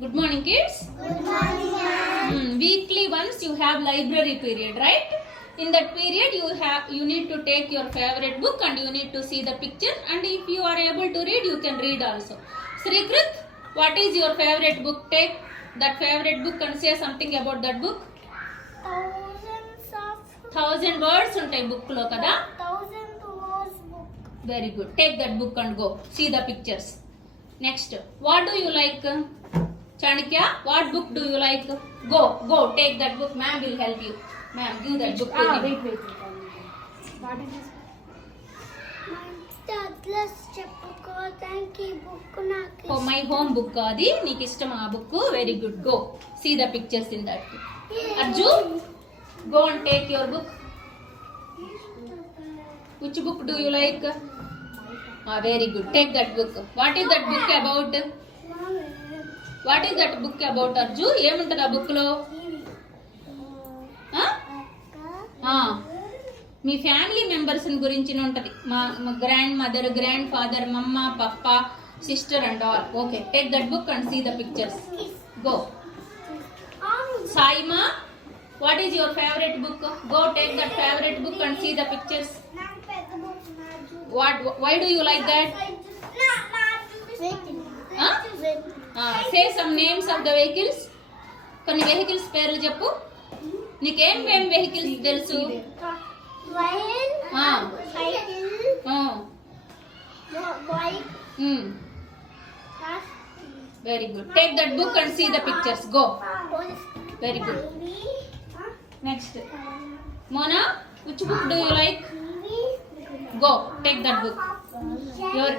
Good morning, kids. Good morning, ma'am. Weekly once you have library period, right? In that period you need to take your favorite book and you need to see the picture, and if you are able to read, you can read also. Srikrit, what is your favorite book? Take that favorite book and say something about that book. Thousands 1000 words ఉంటాయి book లో కదా. 1000 words book. Very good. Take that book and go. See the pictures. Next, what do you like? Chanakya, what book do you like? Go. Take that book. Ma'am will help you. Ma'am, give that book to him. Wait. What is this? Atlas చెప్పుకోవడానికి బుక్ నాకు Oh, my home book అది నీకు ఇష్టం ఆ book. Very good. Go. See the pictures in that book. Arju, go and take your book. Which book do you like? Very good. Take that book. What is that book about? What is that book about, Arju? ఏముంటది ఆ బుక్ లో? మీ family members గురించి ఉంటది. మా grand mother, grandfather, mamma, papa, sister and all. Okay, take that book and see the pictures. Go. Saima, what is your favourite book? Go take that favourite book and see the pictures. నాకు పెద్ద book Why do you like that? Say some names of the vehicles. కొన్ని వెహికల్స్ పేర్లు చెప్పు. నీకేం వెహికల్స్ తెలుసు? Very good. Take that book and see the pictures. Go. Very good. Next. Mona, which book do you like? Go. Take that book.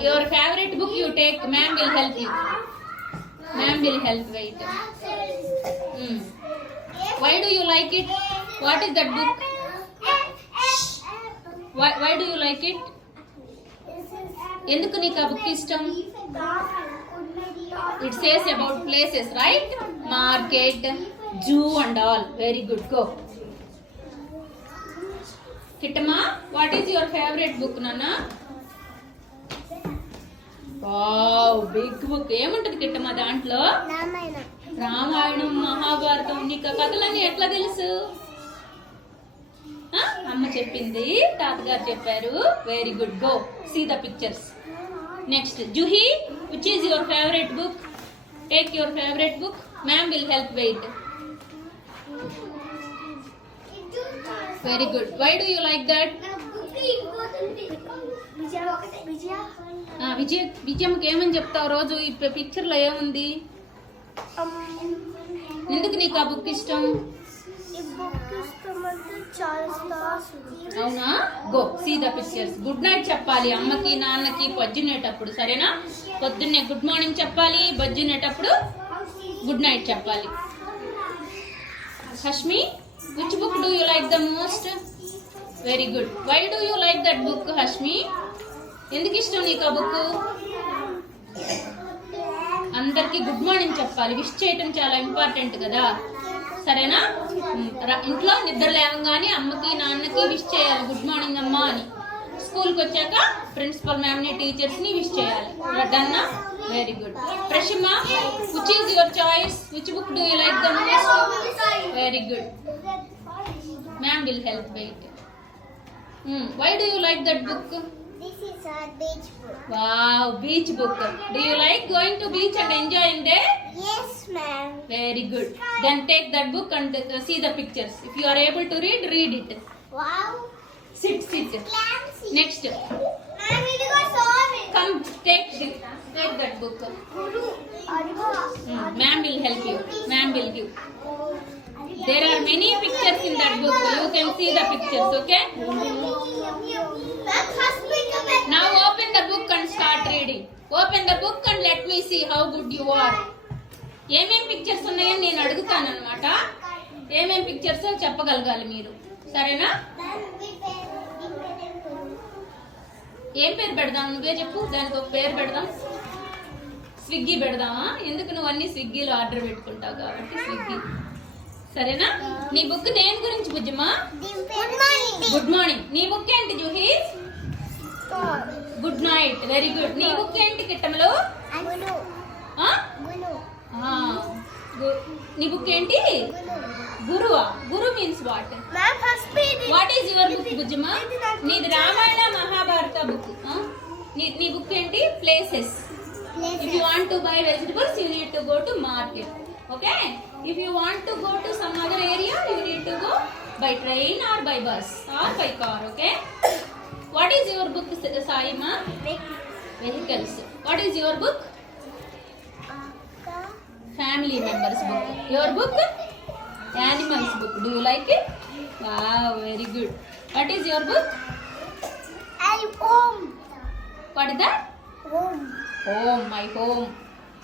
Your favorite book you take. Ma'am will help you. Ma'am will help. Wait. Why do you like it? What is that book? Why do you like it? ఎందుకు నీకు ఆ book ఇష్టం? It says about places, right? Market, zoo and all. Very good. Go. Kittama, what is your favorite book, Nana? Wow, big book. ఏముంటది కిట్టమా దాంట్లో? రామాయణం, మహాభారతం. నీకు కథలన్నీ ఎట్లా తెలుసు? అమ్మ చెప్పింది, తాతగారు చెప్పారు. Very good. Go see the pictures. Next, Juhi, which is your favourite book? Take your favourite book. Ma'am will help. Wait. Very good. Why do you like that? విజయమ్మకి ఏమని చెప్తావు రోజు? ఈ పిక్చర్ లో ఏముంది? ఎందుకు నీకు ఆ బుక్ ఇష్టం? అవునా? Go see the pictures. Good night చెప్పాలి అమ్మకి నాన్నకి పొద్దునేటప్పుడు, సరేనా? పొద్దున్నే గుడ్ మార్నింగ్ చెప్పాలి, బొజ్జునేటప్పుడు గుడ్ నైట్ చెప్పాలి. Hashmi, which book do you like the most? Very good. Why do you like that book, Hashmi? ఎందుకు ఇష్టం నీకు ఆ బుక్? అందరికి గుడ్ మార్నింగ్ చెప్పాలి. విష్ చేయటం చాలా ఇంపార్టెంట్ కదా, సరేనా? ఇంట్లో నిద్ర లేవగానే అమ్మకి నాన్నకి విష్ చేయాలి, గుడ్ మార్నింగ్ అమ్మా అని. స్కూల్కి వచ్చాక ప్రిన్సిపల్ మ్యామ్ని, టీచర్స్ని విష్ చేయాలి. డన్నా? Very good. Prashima, which is your choice? Which book do you like the most? Very good. Ma'am will help. Wait. Why do you like that book? This is a beach book. Wow, beach book. Do you like going to beach and enjoying there? Yes, ma'am. Very good. Then take that book and see the pictures. If you are able to read, read it. Wow. Sit. Clancy. Next. Ma'am, it was sorry. Come, take that book. Ma'am will help you. Ma'am will give. There are many pictures in that book. You can see the pictures, okay? Now open the book and start reading. Open the book and let me see how good you are. ఏమేం పిక్చర్స్ ఉన్నాయని నేను అడుగుతాను అనమాట. ఏమేం పిక్చర్స్ చెప్పగలగాలి మీరు, సరేనా? ఏం పేరు పెడదాం? నువ్వే చెప్పు. దానికి ఒక పేరు పెడదాం. స్విగ్గీ పెడదామా? ఎందుకు నువ్వు అన్ని స్విగ్గీలో ఆర్డర్ పెట్టుకుంటావు కాబట్టి స్విగ్గీ, సరేనా? నీ బుక్ దేని గురించి బుజ్జమ్మా? Good morning. నీ బుక్ ఏంటి Juhi? Good night. Very good. నీ బుక్ ఏంటి కిట్టమలు? నీ బుక్ ఏంటి? గురువా? Guru means what? Ma'am, first page. What is your book బుజ్జమా? నీది రామాయణ మహాభారత బుక్. నీ బుక్ ఏంటి? Places. If you want to buy vegetables, you need to go to market. Okay? If you want to go to some other area, you need to go by train or by bus or by car. Okay? What is your book, Saima? Vehicles. What is your book? Family members book. Your book? Animals book. Do you like it? Wow, very good. What is your book? Home. What is that? Home. Home, my home.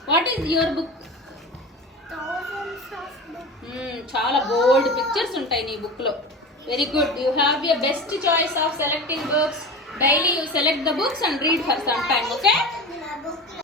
What is your book? Thousands of books. చాలా బోల్డ్ పిక్చర్స్ ఉంటాయి నీ బుక్ లో. Very good. You have your best choice of selecting books. Daily you select the books and read for some time. Okay?